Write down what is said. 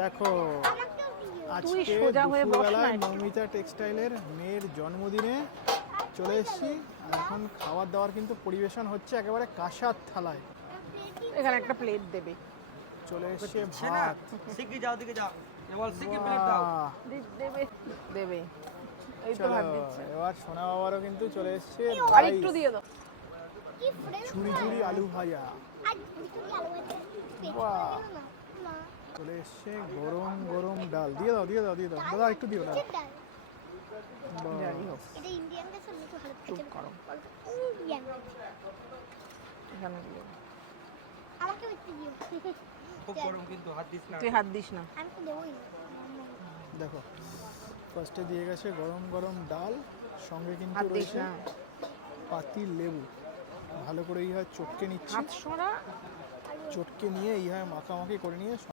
দেখো তুই আজকে সোজা হয়ে বস না দুপুরবেলায় একটু। মৌমিতা টেক্সটাইলের মেয়ের জন্মদিনে চলে এসেছি। আর এখন খাবার দাবার কিন্তু পরিবেশন হচ্ছে একেবারে কাঁসার থালায়। এখানে একটা প্লেট দেবে। চলে এসছে দিচ্ছে না ভাত। সিকি যাও দিকে যাও এবার সিকি প্লেট দাও বাহ! দেবে দেবে। এই তো চলো, ভাত দিচ্ছে। এবার সোনা বাবারও কিন্তু চলে এসছে আর একটু দিয়ে দাও। ঝুড়ি ঝুড়ি আলু ভাজা। বাহ! চলে এসছে গরম গরম ডাল। দিয়ে দাও দিয়ে দাও দিয়ে দাও দাদা, একটু দিও ডাল। বাহ! যাই হোক, এটা ইন্ডিয়ানদের সামনে তো ভালো চুপ করো। ইন্ডিয়ান এখানে দিয়ে দাও। আমাকে একটু দিও খুব গরম কিন্তু হাত দিস না তুই হাত দিস না। আমি তো দেবই না দেখো ফার্স্টে দিয়ে গেছে গরম গরম ডাল, সঙ্গে কিন্তু হাত দিস রয়েছে না। পাতিল লেবু। ভালো করে এইভাবে চটকে নিচ্ছি। হাত সরা। চটকে নিয়ে এইভাবে মাখামাখি করে নিয়ে